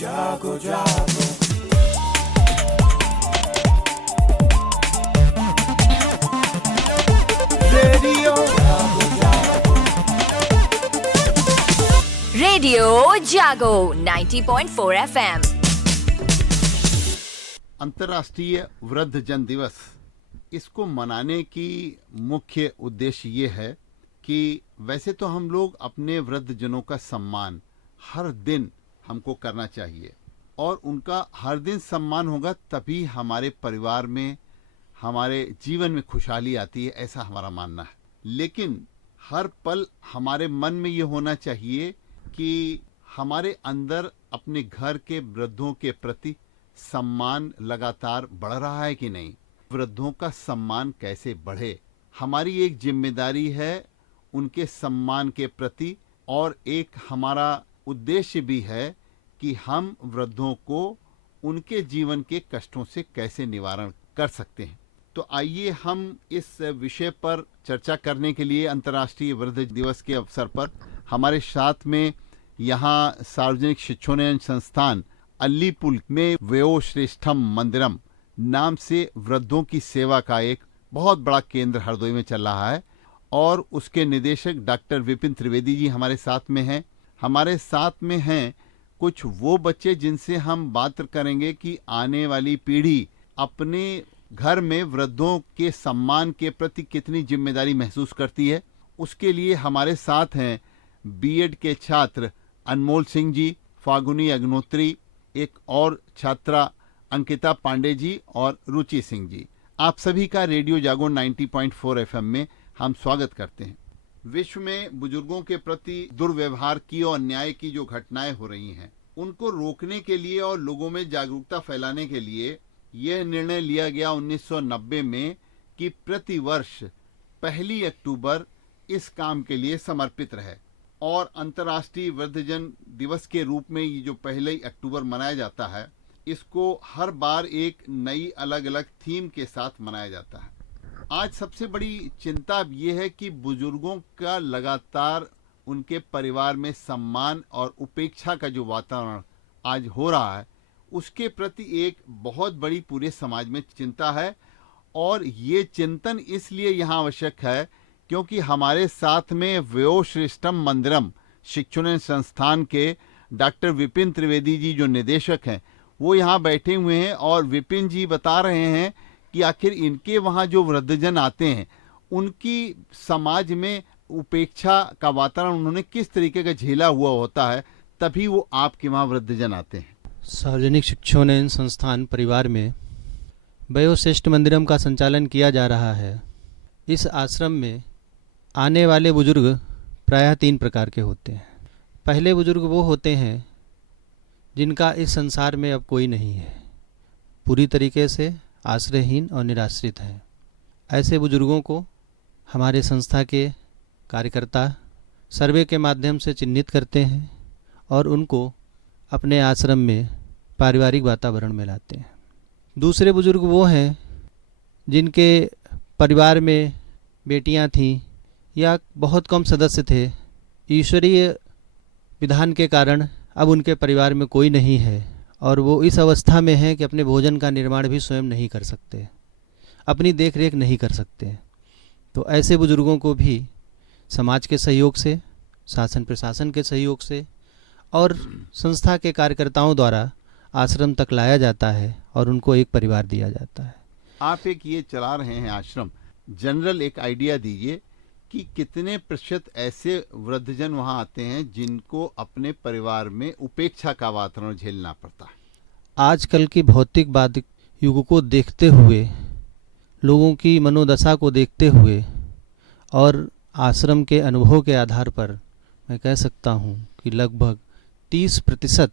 जागो जागो रेडियो जागो जागो रेडियो जागो 90.4 FM। अंतर्राष्ट्रीय वृद्धजन दिवस, इसको मनाने की मुख्य उद्देश्य ये है कि वैसे तो हम लोग अपने वृद्धजनों का सम्मान हर दिन हमको करना चाहिए और उनका हर दिन सम्मान होगा तभी हमारे परिवार में, हमारे जीवन में खुशहाली आती है, ऐसा हमारा मानना है। लेकिन हर पल हमारे मन में ये होना चाहिए कि हमारे अंदर अपने घर के वृद्धों के प्रति सम्मान लगातार बढ़ रहा है कि नहीं, वृद्धों का सम्मान कैसे बढ़े। हमारी एक जिम्मेदारी है उनके सम्मान के प्रति, और एक हमारा उद्देश्य भी है कि हम वृद्धों को उनके जीवन के कष्टों से कैसे निवारण कर सकते हैं। तो आइए हम इस विषय पर चर्चा करने के लिए अंतर्राष्ट्रीय वृद्ध दिवस के अवसर पर हमारे साथ में यहाँ सार्वजनिक शिक्षोन्नयन संस्थान अल्लीपुल में वयो श्रेष्ठम मंदिरम नाम से वृद्धों की सेवा का एक बहुत बड़ा केंद्र हरदोई में चल रहा है, और उसके निदेशक डॉक्टर विपिन त्रिवेदी जी हमारे साथ में हैं। हमारे साथ में हैं कुछ वो बच्चे जिनसे हम बात करेंगे कि आने वाली पीढ़ी अपने घर में वृद्धों के सम्मान के प्रति कितनी जिम्मेदारी महसूस करती है। उसके लिए हमारे साथ हैं बीएड के छात्र अनमोल सिंह जी, फागुनी अग्नोत्री, एक और छात्रा अंकिता पांडे जी और रुचि सिंह जी। आप सभी का रेडियो जागो 90.4 एफएम में हम स्वागत करते हैं। विश्व में बुजुर्गों के प्रति दुर्व्यवहार की और अन्याय की जो घटनाएं हो रही हैं, उनको रोकने के लिए और लोगों में जागरूकता फैलाने के लिए यह निर्णय लिया गया 1990 में कि प्रति वर्ष 1 अक्टूबर इस काम के लिए समर्पित रहे, और अंतर्राष्ट्रीय वृद्धजन दिवस के रूप में ये जो 1 अक्टूबर मनाया जाता है, इसको हर बार एक नई अलग अलग थीम के साथ मनाया जाता है। आज सबसे बड़ी चिंता ये है कि बुजुर्गों का लगातार उनके परिवार में सम्मान और उपेक्षा का जो वातावरण आज हो रहा है, उसके प्रति एक बहुत बड़ी पूरे समाज में चिंता है। और ये चिंतन इसलिए यहाँ आवश्यक है क्योंकि हमारे साथ में वयो श्रेष्ठम मंदिरम शिक्षोन्नयन संस्थान के डॉक्टर विपिन त्रिवेदी जी जो निदेशक हैं, वो यहाँ बैठे हुए हैं, और विपिन जी बता रहे हैं कि आखिर इनके वहाँ जो वृद्धजन आते हैं उनकी समाज में उपेक्षा का वातावरण उन्होंने किस तरीके का झेला हुआ होता है, तभी वो आपके वहाँ वृद्धजन आते हैं। सार्वजनिक शिक्षोन्नयन संस्थान परिवार में वयोश्रेष्ठ मंदिरम का संचालन किया जा रहा है। इस आश्रम में आने वाले बुजुर्ग प्रायः 3 प्रकार के होते हैं। पहले बुजुर्ग वो होते हैं जिनका इस संसार में अब कोई नहीं है, पूरी तरीके से आश्रयहीन और निराश्रित हैं। ऐसे बुजुर्गों को हमारे संस्था के कार्यकर्ता सर्वे के माध्यम से चिन्हित करते हैं और उनको अपने आश्रम में पारिवारिक वातावरण में लाते हैं। दूसरे बुजुर्ग वो हैं जिनके परिवार में बेटियां थीं या बहुत कम सदस्य थे। ईश्वरीय विधान के कारण अब उनके परिवार में कोई नहीं है और वो इस अवस्था में हैं कि अपने भोजन का निर्माण भी स्वयं नहीं कर सकते, अपनी देख रेख नहीं कर सकते। तो ऐसे बुजुर्गों को भी समाज के सहयोग से, शासन प्रशासन के सहयोग से और संस्था के कार्यकर्ताओं द्वारा आश्रम तक लाया जाता है और उनको एक परिवार दिया जाता है। आप एक ये चला रहे हैं आश्रम, जनरल एक आइडिया दीजिए कि कितने प्रतिशत ऐसे वृद्धजन वहाँ आते हैं जिनको अपने परिवार में उपेक्षा का वातावरण झेलना पड़ता है। आजकल की भौतिकवाद युग को देखते हुए, लोगों की मनोदशा को देखते हुए और आश्रम के अनुभव के आधार पर मैं कह सकता हूँ कि लगभग 30%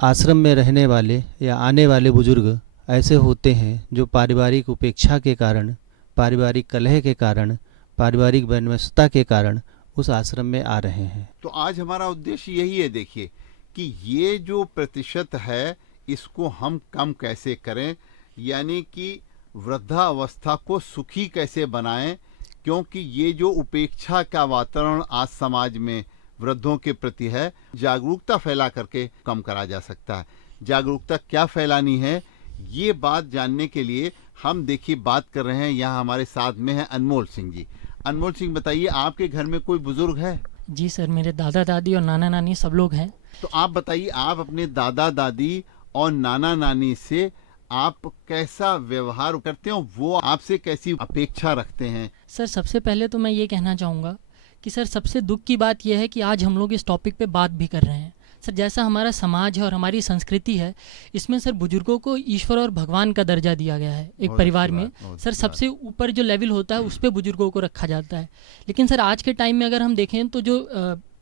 आश्रम में रहने वाले या आने वाले बुजुर्ग ऐसे होते हैं जो पारिवारिक उपेक्षा के कारण, पारिवारिक कलह के कारण, पारिवारिक वैमनस्यता के कारण उस आश्रम में आ रहे हैं। तो आज हमारा उद्देश्य यही है, देखिए कि ये जो प्रतिशत है इसको हम कम कैसे करें, यानी कि वृद्धावस्था को सुखी कैसे बनाएं, क्योंकि ये जो उपेक्षा का वातावरण आज समाज में वृद्धों के प्रति है, जागरूकता फैला करके कम करा जा सकता है। जागरूकता क्या फैलानी है, ये बात जानने के लिए हम देखिए बात कर रहे हैं। यहाँ हमारे साथ में है अनमोल सिंह जी। अनमोल सिंह, बताइए आपके घर में कोई बुजुर्ग है? जी सर, मेरे दादा दादी और नाना नानी सब लोग हैं। तो आप बताइए, आप अपने दादा दादी और नाना नानी से आप कैसा व्यवहार करते हो, वो आपसे कैसी अपेक्षा रखते हैं? सर सबसे पहले तो मैं ये कहना चाहूँगा कि सर सबसे दुख की बात यह है कि आज हम लोग इस टॉपिक पे बात भी कर रहे हैं। सर जैसा हमारा समाज है और हमारी संस्कृति है, इसमें सर बुजुर्गों को ईश्वर और भगवान का दर्जा दिया गया है एक परिवार में। सर सबसे ऊपर जो लेवल होता है उस पर बुजुर्गों को रखा जाता है। लेकिन सर आज के टाइम में अगर हम देखें तो जो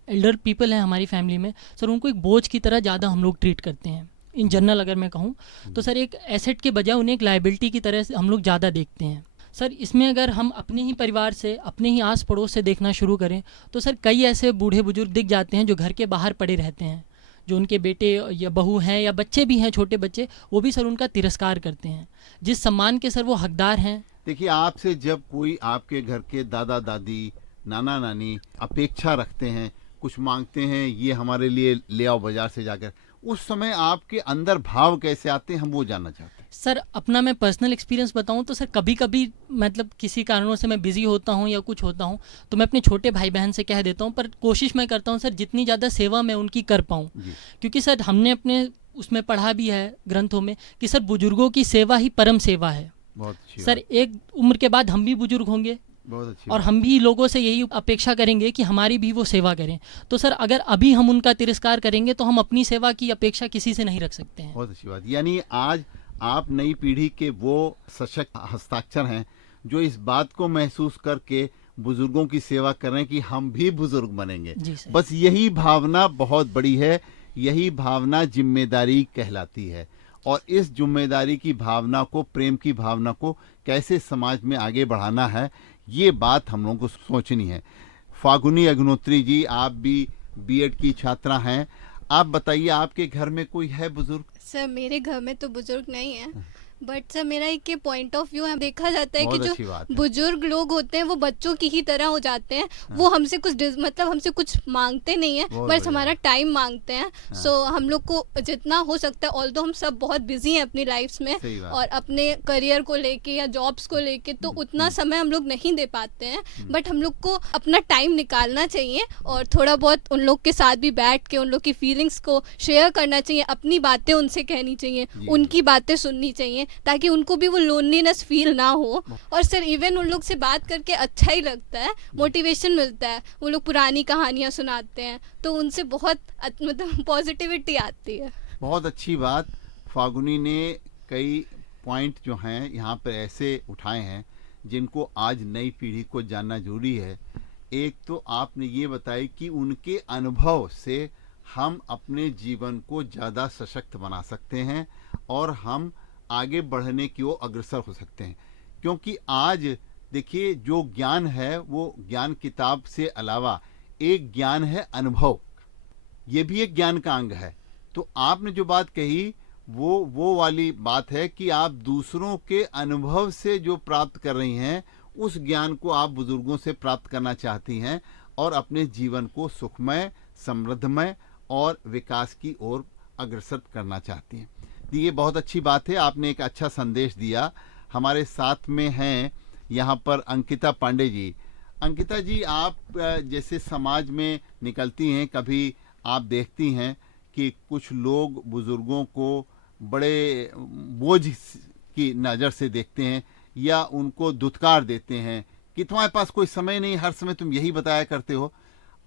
एल्डर पीपल हैं हमारी फैमिली में, सर उनको एक बोझ की तरह ज़्यादा हम लोग ट्रीट करते हैं। इन जनरल अगर मैं कहूँ तो सर एक एसेट के बजाय उन्हें एक लायबिलिटी की तरह से हम लोग ज़्यादा देखते हैं। सर इसमें अगर हम अपने ही परिवार से, अपने ही आस पड़ोस से देखना शुरू करें तो सर कई ऐसे बूढ़े बुजुर्ग दिख जाते हैं जो घर के बाहर पड़े रहते हैं, जो उनके बेटे या बहू हैं या बच्चे भी हैं, छोटे बच्चे, वो भी सर उनका तिरस्कार करते हैं जिस सम्मान के सर वो हकदार हैं। देखिए, आपसे जब कोई आपके घर के दादा दादी, नाना नानी अपेक्षा रखते हैं, कुछ मांगते हैं, ये हमारे लिए ले आओ बाजार से जाकर, उस समय आपके अंदर भाव कैसे आते हैं, हम वो जानना चाहते हैं। सर अपना मैं पर्सनल एक्सपीरियंस बताऊं तो सर कभी कभी मतलब किसी कारणों से मैं बिज़ी होता हूं या कुछ होता हूं तो मैं अपने छोटे भाई बहन से कह देता हूं, पर कोशिश मैं करता हूं सर जितनी ज़्यादा सेवा मैं उनकी कर पाऊं, क्योंकि सर हमने अपने उसमें पढ़ा भी है ग्रंथों में कि सर बुजुर्गों की सेवा ही परम सेवा है। बहुत अच्छी सर एक उम्र के बाद हम भी बुजुर्ग होंगे, बहुत अच्छी और हम भी लोगों से यही अपेक्षा करेंगे कि हमारी भी वो सेवा करें। तो सर अगर अभी हम उनका तिरस्कार करेंगे तो हम अपनी सेवा की अपेक्षा किसी से नहीं रख सकते हैं। बहुत अच्छी बात। यानी आज आप नई पीढ़ी के वो सशक्त हस्ताक्षर हैं जो इस बात को महसूस करके बुजुर्गों की सेवा कर रहे हैं कि हम भी बुजुर्ग बनेंगे। बस यही भावना बहुत बड़ी है, यही भावना जिम्मेदारी कहलाती है। और इस जिम्मेदारी की भावना को, प्रेम की भावना को कैसे समाज में आगे बढ़ाना है, ये बात हम लोगों को सोचनी है। फागुनी अग्नोत्री जी, आप भी बीएड की छात्रा हैं, आप बताइए आपके घर में कोई है बुजुर्ग? सर मेरे घर में तो बुजुर्ग नहीं है, बट सर मेरा एक ये पॉइंट ऑफ व्यू है, देखा जाता है कि जो बुजुर्ग लोग होते हैं वो बच्चों की ही तरह हो जाते हैं। वो हमसे कुछ मतलब हमसे कुछ मांगते नहीं है, बस हमारा टाइम मांगते हैं। सो हम लोग को जितना हो सकता है, ऑल्दो हम सब बहुत बिजी हैं अपनी लाइफ्स में और अपने करियर को लेके या जॉब्स को लेके, तो उतना समय हम लोग नहीं दे पाते हैं। बट हम लोग को अपना टाइम निकालना चाहिए और थोड़ा बहुत उन लोग के साथ भी बैठ के उन लोग की फीलिंग्स को शेयर करना चाहिए, अपनी बातें उनसे कहनी चाहिए, उनकी बातें सुननी चाहिए, ताकि उनको भी वो लोनलीनेस फील ना हो। और सर इवन उन लोग से बात करके अच्छा ही लगता है, मोटिवेशन मिलता है। वो लोग पुरानी कहानियाँ सुनाते हैं तो उनसे बहुत मतलब पॉजिटिविटी आती है। बहुत अच्छी बात। फागुनी ने कई पॉइंट जो हैं यहाँ पर ऐसे उठाए हैं जिनको आज नई पीढ़ी को जानना जरूरी है। एक तो आपने ये बताया कि उनके अनुभव से हम अपने जीवन को ज़्यादा सशक्त बना सकते हैं और हम आगे बढ़ने की ओर अग्रसर हो सकते हैं। क्योंकि आज देखिए, जो ज्ञान है वो ज्ञान किताब से अलावा एक ज्ञान है अनुभव, ये भी एक ज्ञान का अंग है। तो आपने जो बात कही वो वाली बात है कि आप दूसरों के अनुभव से जो प्राप्त कर रही हैं उस ज्ञान को आप बुजुर्गों से प्राप्त करना चाहती हैं और अपने जीवन को सुखमय, समृद्धमय और विकास की ओर अग्रसर करना चाहती हैं। ये बहुत अच्छी बात है, आपने एक अच्छा संदेश दिया। हमारे साथ में हैं यहाँ पर अंकिता पांडे जी। अंकिता जी, आप जैसे समाज में निकलती हैं, कभी आप देखती हैं कि कुछ लोग बुजुर्गों को बड़े बोझ की नज़र से देखते हैं या उनको दुत्कार देते हैं कि तुम्हारे पास कोई समय नहीं, हर समय तुम यही बताया करते हो।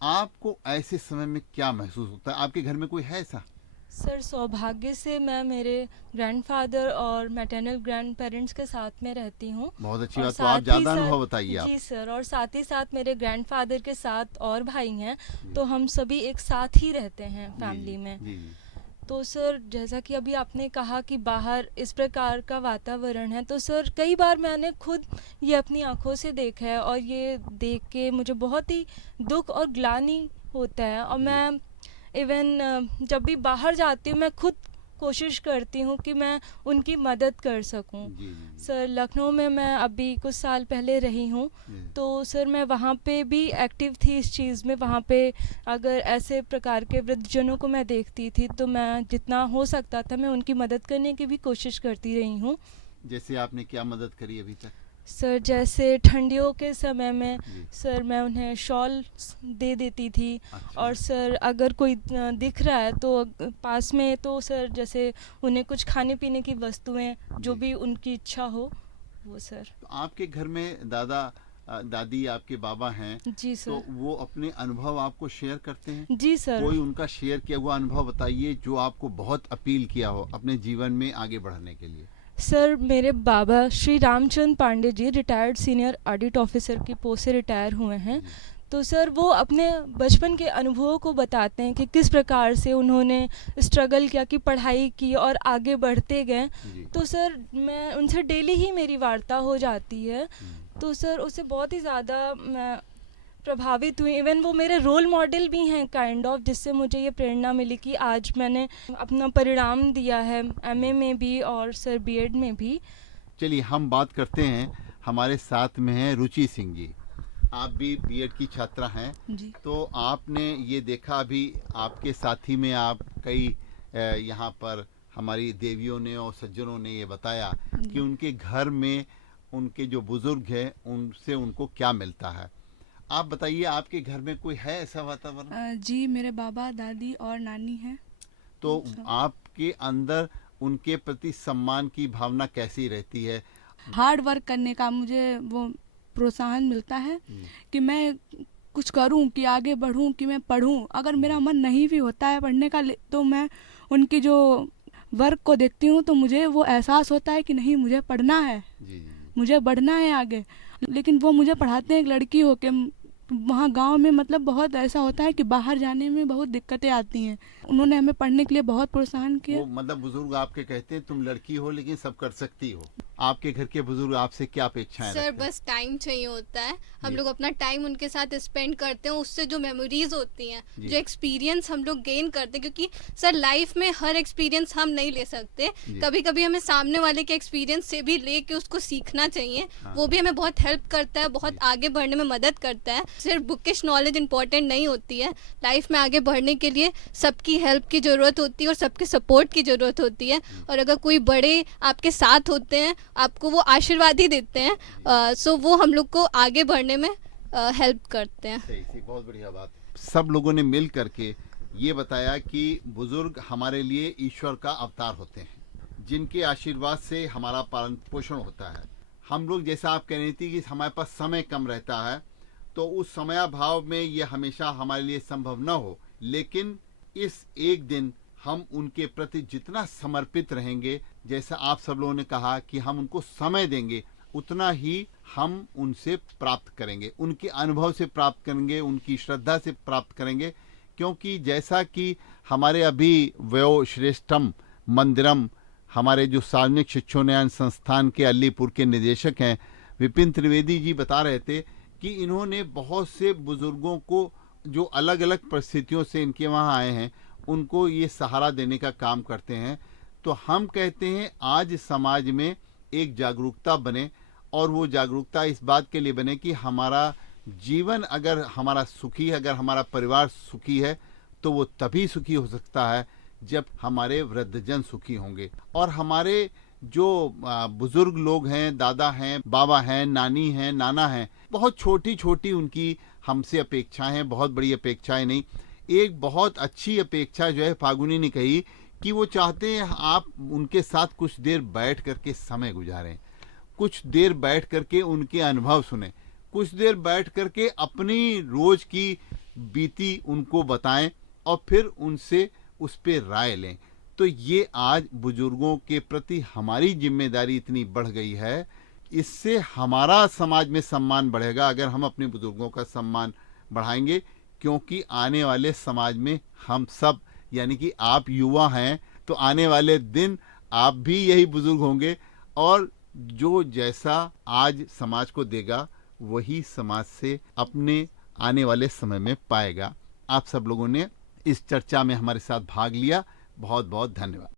आपको ऐसे समय में क्या महसूस होता है? आपके घर में कोई है ऐसा? सर सौभाग्य से मैं मेरे ग्रैंडफादर और मैटरनल ग्रैंड पेरेंट्स के साथ में रहती हूँ। बहुत अच्छी बात। तो आप ज़्यादा अनुभव बताइए आप। जी सर, और साथ ही साथ मेरे ग्रैंडफादर के साथ और भाई हैं, तो हम सभी एक साथ ही रहते हैं फैमिली में। तो सर जैसा कि अभी आपने कहा कि बाहर इस प्रकार का वातावरण है, तो सर कई बार मैंने खुद ये अपनी आंखों से देखा है और ये देख के मुझे बहुत ही दुख और ग्लानि होता है। और मैं इवन जब भी बाहर जाती हूँ मैं खुद कोशिश करती हूँ कि मैं उनकी मदद कर सकूँ। सर लखनऊ में मैं अभी कुछ साल पहले रही हूँ, तो सर मैं वहाँ पे भी एक्टिव थी इस चीज़ में। वहाँ पे अगर ऐसे प्रकार के वृद्धजनों को मैं देखती थी तो मैं जितना हो सकता था मैं उनकी मदद करने की भी कोशिश करती रही हूँ। जैसे आपने क्या मदद करी अभी तक? सर जैसे ठंडियों के समय में सर मैं उन्हें शॉल दे देती थी। अच्छा। और सर अगर कोई दिख रहा है तो पास में, तो सर जैसे उन्हें कुछ खाने पीने की वस्तुएं जो भी उनकी इच्छा हो वो सर। तो आपके घर में दादा दादी आपके बाबा हैं? जी सर। तो वो अपने अनुभव आपको शेयर करते हैं? जी सर। कोई उनका शेयर किया हुआ अनुभव बताइए जो आपको बहुत अपील किया हो अपने जीवन में आगे बढ़ने के लिए। सर मेरे बाबा Shri Ramchandra Pandey ji retired senior audit officer की पोस्ट से रिटायर हुए हैं। तो सर वो अपने बचपन के अनुभवों को बताते हैं कि किस प्रकार से उन्होंने स्ट्रगल किया, कि पढ़ाई की और आगे बढ़ते गए। तो सर मैं उनसे डेली ही मेरी वार्ता हो जाती है, तो सर उससे बहुत ही ज़्यादा मैं प्रभावित हुई। इवन वो मेरे रोल मॉडल भी हैं काइंड ऑफ, जिससे मुझे ये प्रेरणा मिली कि आज मैंने अपना परिणाम दिया है एमए में भी और सर बीएड में भी। चलिए हम बात करते हैं, हमारे साथ में हैं रुचि सिंह जी। आप भी बीएड की छात्रा हैं जी। तो आपने ये देखा अभी आपके साथी में आप कई यहाँ पर हमारी देवियों ने और सज्जनों ने ये बताया कि उनके घर में उनके जो बुजुर्ग हैं उनसे उनको क्या मिलता है। आप बताइए आपके घर में कोई है ऐसा वातावरण? जी मेरे बाबा दादी और नानी हैं। तो आपके अंदर उनके प्रति सम्मान की भावना कैसी रहती है? हार्ड वर्क करने का मुझे वो प्रोत्साहन मिलता है कि मैं कुछ करूं, कि आगे बढ़ूं, कि मैं पढूं। अगर मेरा मन नहीं भी होता है पढ़ने का तो मैं उनकी जो वर्क को देखती हूं तो मुझे वो एहसास होता है कि नहीं मुझे पढ़ना है, मुझे बढ़ना है आगे। लेकिन वो मुझे पढ़ाते हैं एक लड़की होके। वहाँ गांव में मतलब बहुत ऐसा होता है कि बाहर जाने में बहुत दिक्कतें आती हैं। उन्होंने हमें पढ़ने के लिए बहुत प्रोत्साहन किया। वो मतलब बुजुर्ग आपके कहते हैं तुम लड़की हो लेकिन सब कर सकती हो। आपके घर के बुजुर्ग आपसे क्या अपेक्षाएं सर रखते हैं? बस टाइम चाहिए होता है। हम लोग अपना टाइम उनके साथ स्पेंड करते हैं, उससे जो मेमोरीज होती हैं, जो एक्सपीरियंस हम लोग गेन करते हैं, क्योंकि सर लाइफ में हर एक्सपीरियंस हम नहीं ले सकते। कभी कभी हमें सामने वाले के एक्सपीरियंस से भी लेके उसको सीखना चाहिए। वो भी हमें बहुत हेल्प करता है, बहुत आगे बढ़ने में मदद करता है। सिर्फ बुकिश नॉलेज इंपॉर्टेंट नहीं होती है। लाइफ में आगे बढ़ने के लिए सबकी हेल्प की ज़रूरत होती है और सबके सपोर्ट की ज़रूरत होती है। और अगर कोई बड़े आपके साथ होते हैं, आपको वो आशीर्वाद ही देते हैं, सो वो हम लोग को आगे बढ़ने में हेल्प करते हैं। सही, बहुत बढ़िया बात। सब लोगों ने मिल करके ये बताया कि बुजुर्ग हमारे लिए ईश्वर का अवतार होते हैं, जिनके आशीर्वाद से हमारा पालन पोषण होता है। हम लोग जैसा आप कह रही थी कि हमारे पास समय कम रहता है, तो उस समयाभाव में ये हमेशा हमारे लिए संभव न हो, लेकिन इस एक दिन हम उनके प्रति जितना समर्पित रहेंगे, जैसा आप सब लोगों ने कहा कि हम उनको समय देंगे, उतना ही हम उनसे प्राप्त करेंगे, उनके अनुभव से प्राप्त करेंगे, उनकी श्रद्धा से प्राप्त करेंगे। क्योंकि जैसा कि हमारे अभी वयो श्रेष्ठम मंदिरम हमारे जो सार्वजनिक शिक्षोन्नयन संस्थान के अलीपुर के निदेशक हैं विपिन त्रिवेदी जी बता रहे थे कि इन्होंने बहुत से बुजुर्गों को जो अलग अलग परिस्थितियों से इनके वहाँ आए हैं उनको ये सहारा देने का काम करते हैं। तो हम कहते हैं आज समाज में एक जागरूकता बने, और वो जागरूकता इस बात के लिए बने कि हमारा जीवन अगर हमारा सुखी है, अगर हमारा परिवार सुखी है, तो वो तभी सुखी हो सकता है जब हमारे वृद्धजन सुखी होंगे। और हमारे जो बुजुर्ग लोग हैं, दादा हैं, बाबा हैं, नानी हैं, नाना हैं, बहुत छोटी छोटी उनकी हमसे अपेक्षाएं हैं, बहुत बड़ी अपेक्षाएं नहीं। एक बहुत अच्छी अपेक्षा जो है फागुनी ने कही कि वो चाहते हैं आप उनके साथ कुछ देर बैठ करके समय गुजारें, कुछ देर बैठ करके उनके अनुभव सुने, कुछ देर बैठ करके अपनी रोज की बीती उनको बताएं और फिर उनसे उस पर राय लें। तो ये आज बुजुर्गों के प्रति हमारी जिम्मेदारी इतनी बढ़ गई है, इससे हमारा समाज में सम्मान बढ़ेगा अगर हम अपने बुजुर्गों का सम्मान बढ़ाएंगे। क्योंकि आने वाले समाज में हम सब, यानी कि आप युवा हैं, तो आने वाले दिन आप भी यही बुजुर्ग होंगे, और जो जैसा आज समाज को देगा वही समाज से अपने आने वाले समय में पाएगा। आप सब लोगों ने इस चर्चा में हमारे साथ भाग लिया, बहुत बहुत धन्यवाद।